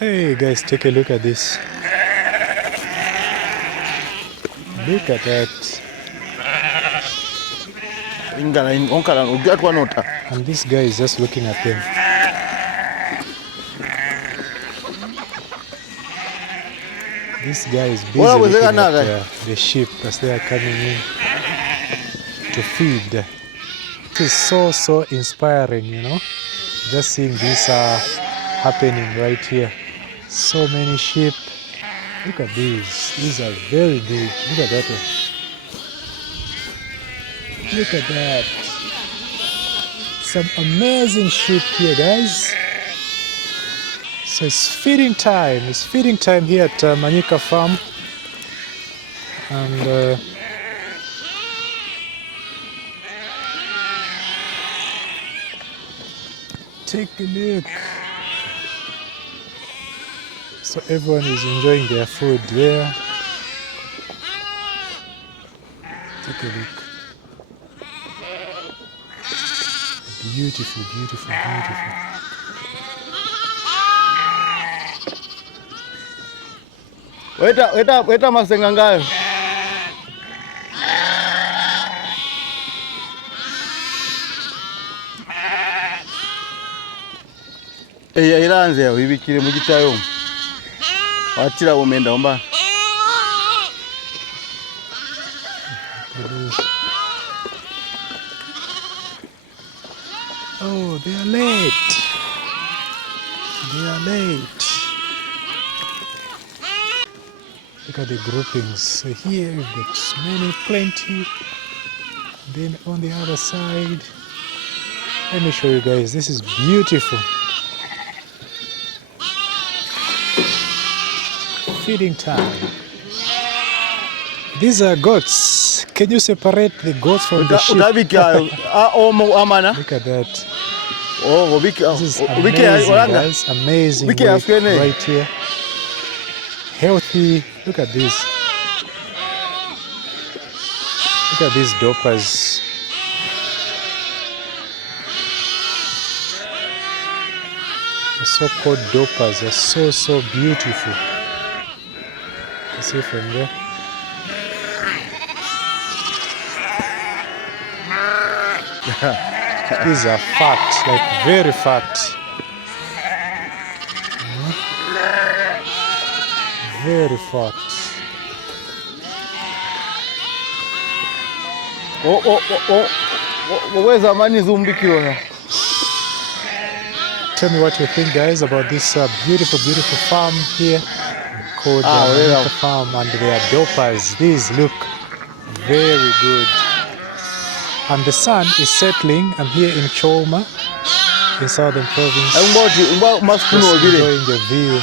Hey guys, take a look at this. Look at that. And this guy is just looking at them. This guy is busy looking at the sheep as they are coming in to feed. It is so inspiring, you know, just seeing this happening right here. So many sheep. Look at these. These are very big. Look at that one. Look at that. Some amazing sheep here, guys. So it's feeding time. It's feeding time here at Manyika farm. And take a look. So everyone is enjoying their food there. Take a look. Beautiful, beautiful, beautiful. Weta masenga ngayo. Iranze wibikire mu gitayo. Watira umenda omba. Oh, they are late. They are late. Look at the groupings. So here we've got plenty. Then on the other side, let me show you guys. This is beautiful. Feeding time. These are goats. Can you separate the goats from the sheep? Look at that. This is amazing, guys. Amazing weight right here. Healthy. Look at this. Look at these doppers. The so-called doppers are so beautiful. You see from there. These are fat, like very fat. Very fat. Tell me what you think, guys, about this beautiful farm here called Manyika farm, and their doppers. These look very good. And the sun is settling. I'm here in Choma, in southern province. Just enjoying the view.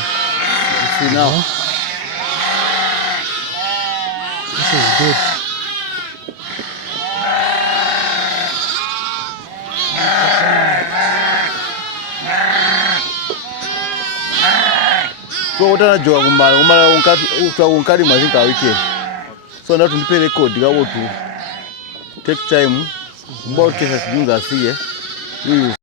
This is good. So utanajoa kumala unkali Manyika weekend. So na tunipe record gawo tu. Take time. Mbao kesa sijunga asiye.